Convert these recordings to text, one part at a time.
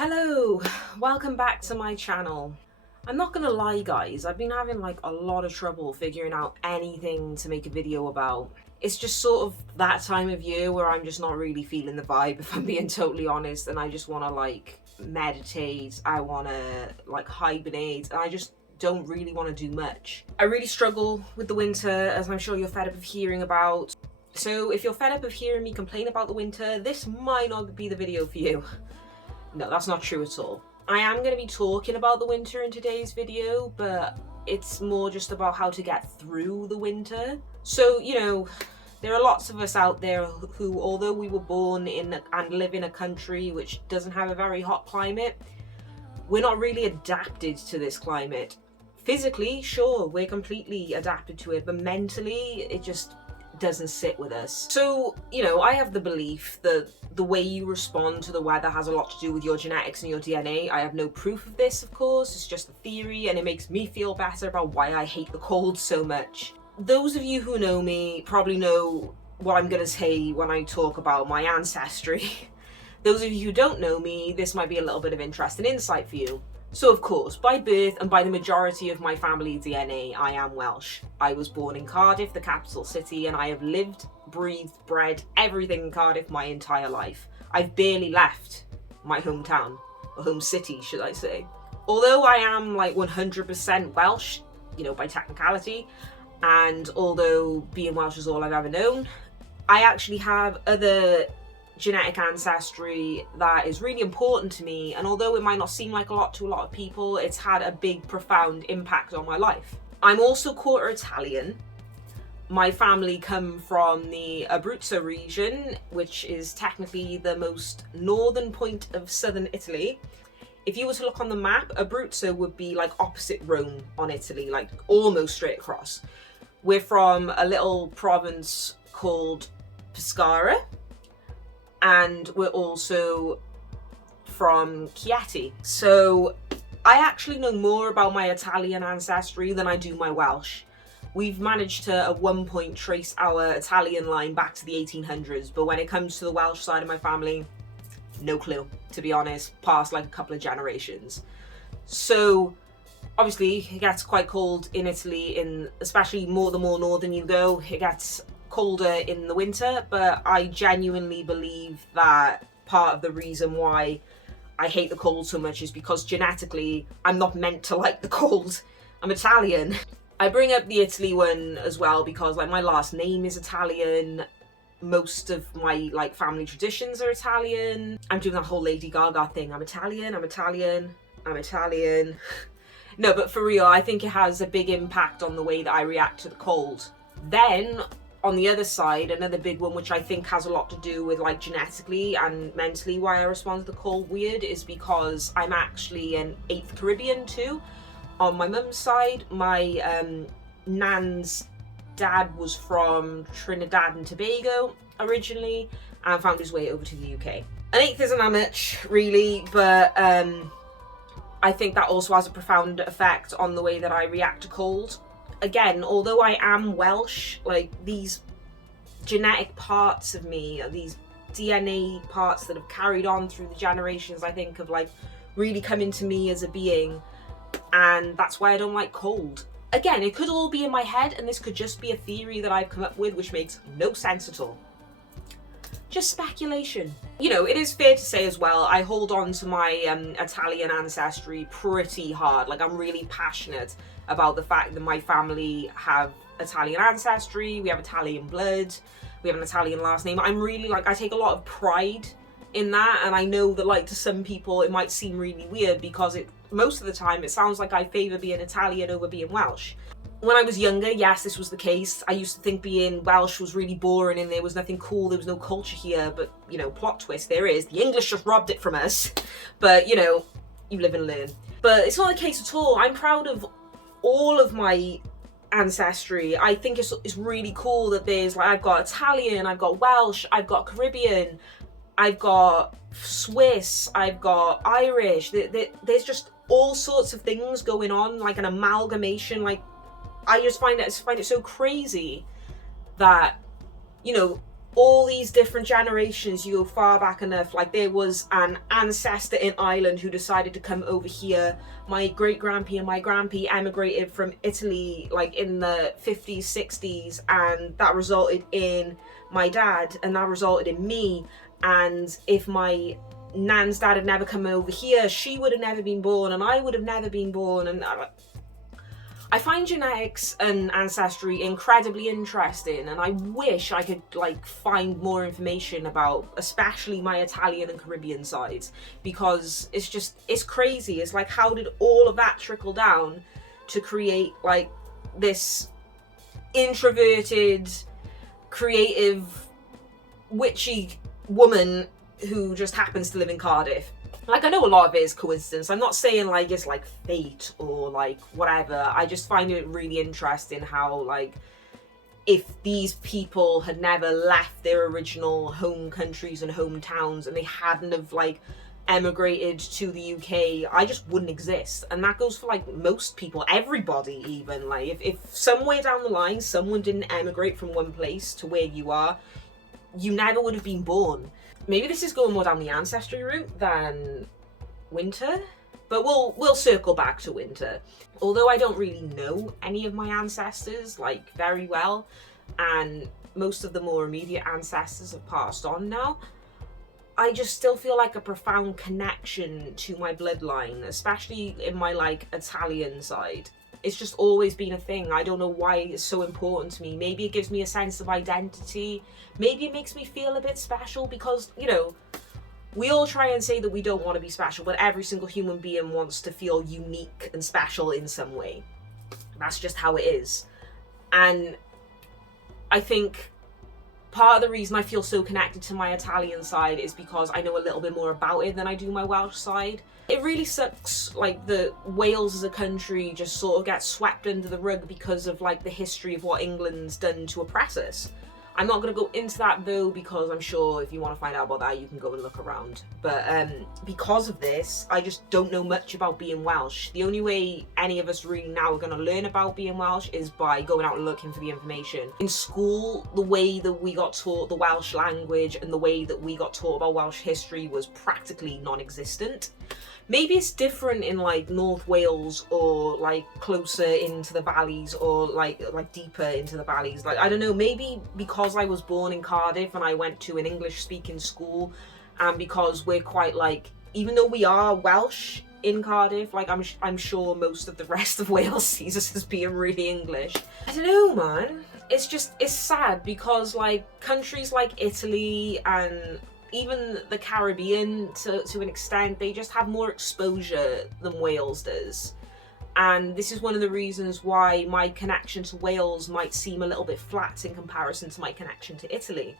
Hello, welcome back to my channel. I'm not gonna lie guys, I've been having a lot of trouble figuring out anything to make a video about. It's just sort of that time of year where I'm just not really feeling the vibe, if I'm being totally honest, and I just wanna meditate, I wanna hibernate, and I just don't really want to do much. I really struggle with the winter, as I'm sure you're fed up of hearing about. So if you're fed up of hearing me complain about the winter, this might not be the video for you. No, that's not true at all. I am going to be talking about the winter in today's video, but it's more just about how to get through the winter. So, there are lots of us out there who, although we were born in and live in a country which doesn't have a very hot climate, we're not really adapted to this climate. Physically, sure, we're completely adapted to it, but mentally, it just doesn't sit with us. So, I have the belief that the way you respond to the weather has a lot to do with your genetics and your DNA. I have no proof of this, of course, it's just a theory, and it makes me feel better about why I hate the cold so much. Those of you who know me probably know what I'm gonna say when I talk about my ancestry. Those of you who don't know me, this might be a little bit of interest and insight for you. So of course, by birth and by the majority of my family DNA, I am Welsh. I was born in Cardiff, the capital city, and I have lived, breathed, bred everything in Cardiff my entire life. I've barely left my hometown, or home city, should I say. Although I am 100% Welsh, by technicality, and although being Welsh is all I've ever known, I actually have other genetic ancestry that is really important to me, and although it might not seem like a lot to a lot of people, it's had a big, profound impact on my life. I'm also quarter Italian. My family come from the Abruzzo region, which is technically the most northern point of southern Italy. If you were to look on the map, Abruzzo would be opposite Rome on Italy, almost straight across. We're from a little province called Pescara, and we're also from Chieti. So I actually know more about my Italian ancestry than I do my Welsh. We've managed to at one point trace our Italian line back to the 1800s, but when it comes to the Welsh side of my family, no clue, to be honest, past a couple of generations. So obviously it gets quite cold in Italy, especially the more northern you go, it gets colder in the winter, but I genuinely believe that part of the reason why I hate the cold so much is because genetically I'm not meant to like the cold. I'm Italian. I bring up the Italy one as well because my last name is Italian. Most of my family traditions are Italian. I'm doing that whole Lady Gaga thing. I'm Italian. No, but for real, I think it has a big impact on the way that I react to the cold. Then on the other side, another big one which I think has a lot to do with genetically and mentally why I respond to the cold weird is because I'm actually an 8th Caribbean too. On my mum's side, my nan's dad was from Trinidad and Tobago originally and found his way over to the UK. An 8th isn't that much really, but I think that also has a profound effect on the way that I react to cold. Again, although I am Welsh, these genetic parts of me, these DNA parts that have carried on through the generations, I think have really come into me as a being, and that's why I don't like cold. Again, it could all be in my head, and this could just be a theory that I've come up with which makes no sense at all. Just speculation. It is fair to say as well, I hold on to my Italian ancestry pretty hard. I'm really passionate about the fact that my family have Italian ancestry, we have Italian blood, we have an Italian last name. I'm really I take a lot of pride in that, and I know that to some people it might seem really weird because most of the time it sounds like I favour being Italian over being Welsh. When I was younger, yes, this was the case. I used to think being Welsh was really boring and there was nothing cool, there was no culture here, but plot twist, there is. The English just robbed it from us. But you live and learn. But it's not the case at all. I'm proud of all of my ancestry. I think it's really cool that there's I've got Italian, I've got Welsh, I've got Caribbean, I've got Swiss, I've got Irish. There's just all sorts of things going on, an I just find it so crazy that all these different generations, you go far back enough, like there was an ancestor in Ireland who decided to come over here. My great-grandpa and my grandpa emigrated from Italy like in the 50s, 60s, and that resulted in my dad, and that resulted in me. And if my nan's dad had never come over here, she would have never been born, and I would have never been born. And I find genetics and ancestry incredibly interesting, and I wish I could like find more information about especially my Italian and Caribbean sides, because it's crazy. It's like, how did all of that trickle down to create like this introverted, creative, witchy woman who just happens to live in Cardiff? Like, I know a lot of it is coincidence. I'm not saying like it's like fate or like whatever. I just find it really interesting how like if these people had never left their original home countries and hometowns, and they hadn't have like emigrated to the UK, I just wouldn't exist. And that goes for like most people, everybody even. Like if somewhere down the line someone didn't emigrate from one place to where you are, you never would have been born. Maybe this is going more down the ancestry route than winter, but we'll circle back to winter. Although I don't really know any of my ancestors like very well, and most of the more immediate ancestors have passed on now, I just still feel like a profound connection to my bloodline, especially in my like Italian side. It's just always been a thing. I don't know why it's so important to me. Maybe it gives me a sense of identity. Maybe it makes me feel a bit special, because, you know, we all try and say that we don't want to be special, but every single human being wants to feel unique and special in some way. That's just how it is. And I think part of the reason I feel so connected to my Italian side is because I know a little bit more about it than I do my Welsh side. It really sucks like the Wales as a country just sort of gets swept under the rug because of like the history of what England's done to oppress us. I'm not going to go into that though, because I'm sure if you want to find out about that, you can go and look around. But because of this, I just don't know much about being Welsh. The only way any of us really now are going to learn about being Welsh is by going out and looking for the information. In school, the way that we got taught the Welsh language and the way that we got taught about Welsh history was practically non-existent. Maybe it's different in like North Wales or like closer into the valleys, or like deeper into the valleys. Like, I don't know, maybe because I was born in Cardiff and I went to an English speaking school, and because we're quite like, even though we are Welsh in Cardiff, like I'm sure most of the rest of Wales sees us as being really English. I don't know, man. It's sad because like countries like Italy and even the Caribbean to an extent, they just have more exposure than Wales does. And this is one of the reasons why my connection to Wales might seem a little bit flat in comparison to my connection to Italy.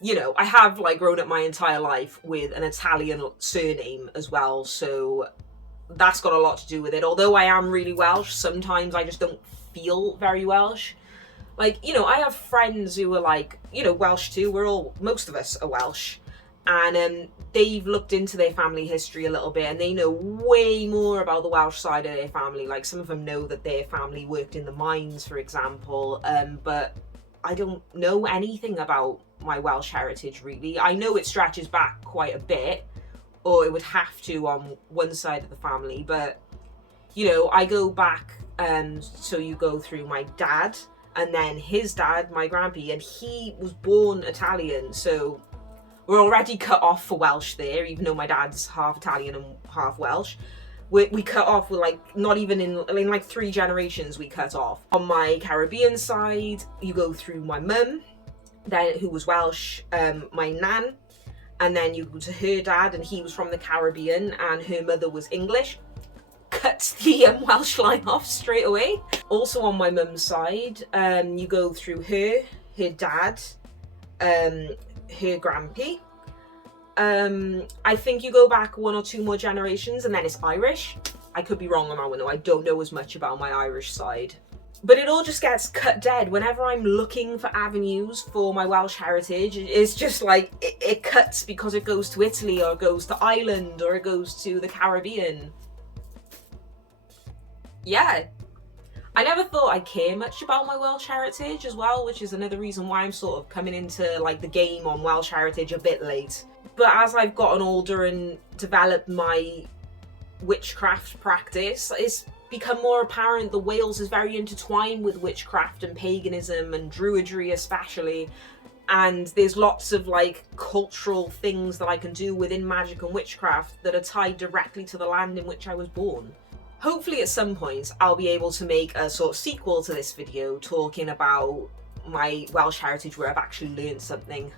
You know, I have like grown up my entire life with an Italian surname as well, so that's got a lot to do with it. Although I am really Welsh, sometimes I just don't feel very Welsh. Like, you know, I have friends who are like, you know, Welsh too. Most of us are Welsh. And they've looked into their family history a little bit, and they know way more about the Welsh side of their family. Like, some of them know that their family worked in the mines, for example, but I don't know anything about my Welsh heritage, really. I know it stretches back quite a bit, or it would have to on one side of the family, but, you know, I go back, so you go through my dad, and then his dad, my grandpa, and he was born Italian, so we're already cut off for Welsh there, even though my dad's half Italian and half Welsh. We cut off with like, not even in like 3 generations we cut off. On my Caribbean side, you go through my mum, then who was Welsh, my nan, and then you go to her dad, and he was from the Caribbean, and her mother was English. Cuts the Welsh line off straight away. Also on my mum's side, you go through her dad, her grandpa. I think you go back 1 or 2 more generations, and then it's Irish. I could be wrong on that one, though. I don't know as much about my Irish side. But it all just gets cut dead. Whenever I'm looking for avenues for my Welsh heritage, it's just like, it cuts because it goes to Italy, or it goes to Ireland, or it goes to the Caribbean. Yeah. I never thought I care much about my Welsh heritage as well, which is another reason why I'm sort of coming into like the game on Welsh heritage a bit late. But as I've gotten older and developed my witchcraft practice, it's become more apparent that Wales is very intertwined with witchcraft and paganism and druidry especially, and there's lots of like cultural things that I can do within magic and witchcraft that are tied directly to the land in which I was born. Hopefully at some point I'll be able to make a sort of sequel to this video talking about my Welsh heritage where I've actually learned something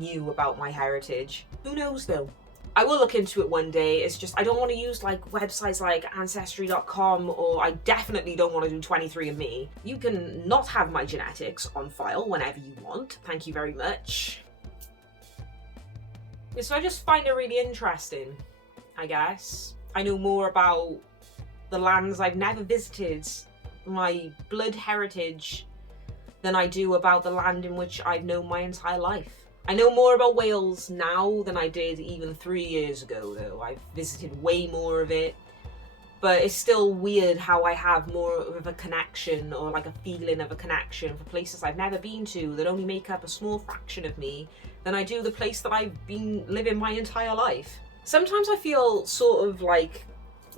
new about my heritage. Who knows though? I will look into it one day. It's just I don't want to use like websites like ancestry.com, or I definitely don't want to do 23andMe. You can not have my genetics on file whenever you want. Thank you very much. Yeah, so I just find it really interesting, I guess. I know more about the lands I've never visited, my blood heritage, than I do about the land in which I've known my entire life. I know more about Wales now than I did even 3 years ago though. I've visited way more of it, but it's still weird how I have more of a connection, or like a feeling of a connection, for places I've never been to that only make up a small fraction of me than I do the place that I've been living my entire life. Sometimes I feel sort of like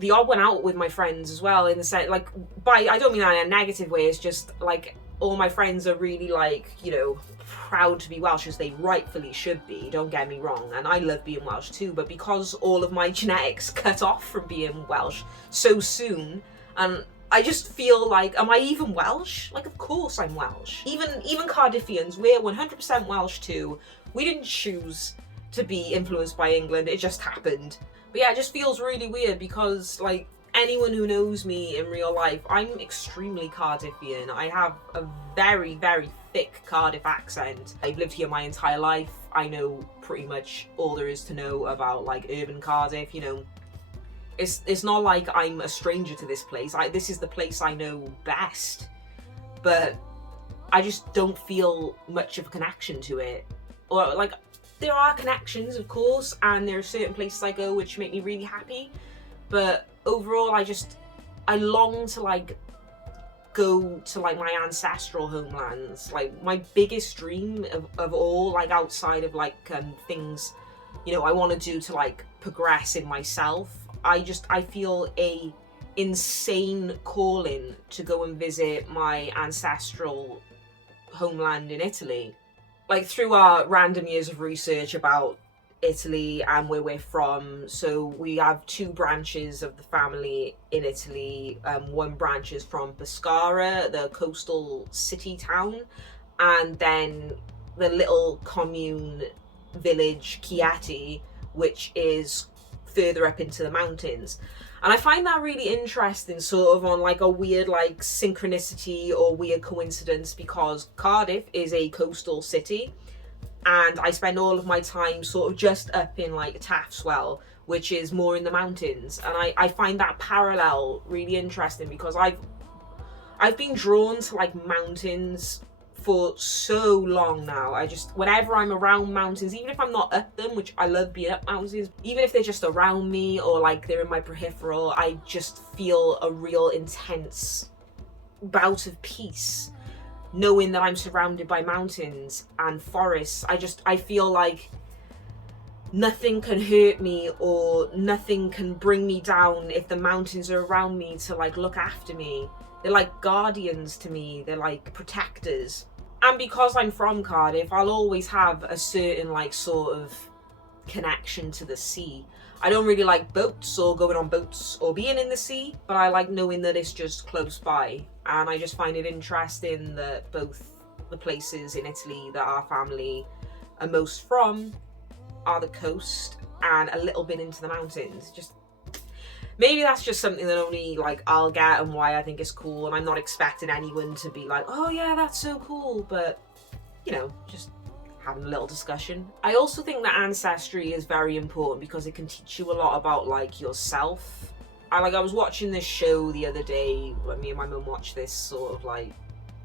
the odd one out with my friends as well, in the sense, like, I don't mean that in a negative way, it's just like all my friends are really like, you know, proud to be Welsh, as they rightfully should be, don't get me wrong, and I love being Welsh too, but because all of my genetics cut off from being Welsh so soon, and I just feel like, am I even Welsh? Like, of course I'm Welsh. Even Cardiffians, we're 100% Welsh too. We didn't choose to be influenced by England, it just happened. But yeah, it just feels really weird because, like, anyone who knows me in real life, I'm extremely Cardiffian. I have a very, very thick Cardiff accent. I've lived here my entire life. I know pretty much all there is to know about, like, urban Cardiff, you know. It's not like I'm a stranger to this place. This is the place I know best. But I just don't feel much of a connection to it. Or, like, there are connections, of course, and there are certain places I go which make me really happy, but overall I long to like go to like my ancestral homelands. Like, my biggest dream of all, like outside of like things, you know, I want to do to like progress in myself, I feel a insane calling to go and visit my ancestral homeland in Italy. Like, through our random years of research about Italy and where we're from, so we have 2 branches of the family in Italy. One branch is from Pescara, the coastal city town, and then the little commune village Chieti, which is further up into the mountains. And I find that really interesting, sort of on like a weird like synchronicity or weird coincidence, because Cardiff is a coastal city and I spend all of my time sort of just up in like Taftswell, which is more in the mountains. And I find that parallel really interesting because I've been drawn to like mountains for so long now. Whenever I'm around mountains, even if I'm not up them, which I love being up mountains, even if they're just around me or like they're in my peripheral, I just feel a real intense bout of peace knowing that I'm surrounded by mountains and forests. I feel like nothing can hurt me or nothing can bring me down if the mountains are around me to like look after me. They're like guardians to me, they're like protectors. And because I'm from Cardiff, I'll always have a certain like sort of connection to the sea. I don't really like boats or going on boats or being in the sea, but I like knowing that it's just close by. And I just find it interesting that both the places in Italy that our family are most from are the coast and a little bit into the mountains. Maybe that's just something that only like I'll get, and why I think it's cool, and I'm not expecting anyone to be like, oh yeah, that's so cool, but you know, just having a little discussion. I also think that ancestry is very important because it can teach you a lot about like yourself. I was watching this show the other day, me and my mum watched this sort of like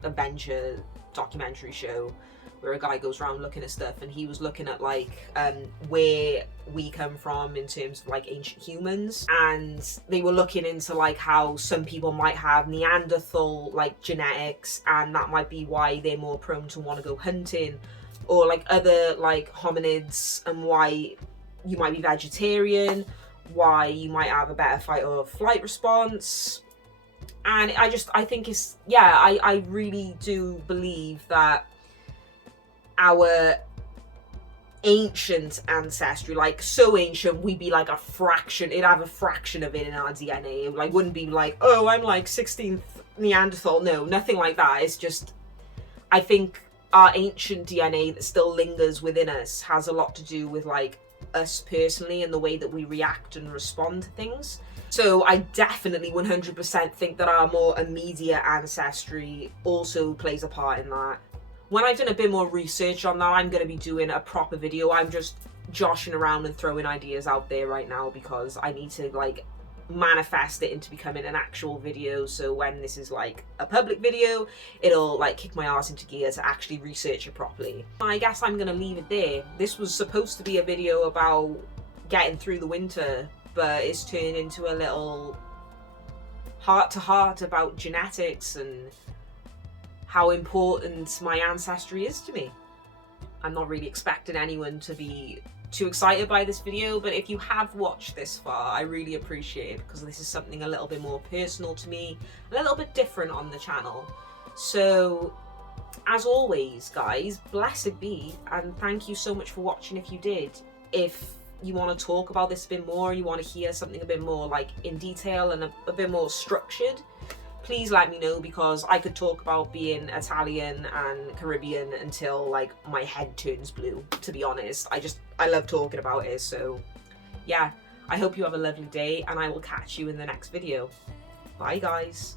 adventure documentary show where a guy goes around looking at stuff, and he was looking at like where we come from in terms of like ancient humans, and they were looking into like how some people might have Neanderthal like genetics, and that might be why they're more prone to want to go hunting, or like other like hominids, and why you might be vegetarian, why you might have a better fight or flight response. And I think it's, yeah, I really do believe that our ancient ancestry, like so ancient, we'd be like a fraction, it'd have a fraction of it in our DNA. It like wouldn't be like, oh, I'm like 16th Neanderthal. No, nothing like that. It's just, I think our ancient DNA that still lingers within us has a lot to do with like us personally and the way that we react and respond to things. So I definitely 100% think that our more immediate ancestry also plays a part in that. When I've done a bit more research on that, I'm going to be doing a proper video. I'm just joshing around and throwing ideas out there right now because I need to like manifest it into becoming an actual video, so when this is like a public video, it'll like kick my ass into gear to actually research it properly. I guess I'm gonna leave it there. This was supposed to be a video about getting through the winter, but it's turned into a little heart-to-heart about genetics and how important my ancestry is to me. I'm not really expecting anyone to be too excited by this video, but if you have watched this far, I really appreciate it because this is something a little bit more personal to me, a little bit different on the channel. So as always guys, blessed be, and thank you so much for watching if you did. If you want to talk about this a bit more, you want to hear something a bit more like in detail and a bit more structured, please let me know, because I could talk about being Italian and Caribbean until like my head turns blue, to be honest. I love talking about it. So yeah, I hope you have a lovely day and I will catch you in the next video. Bye guys.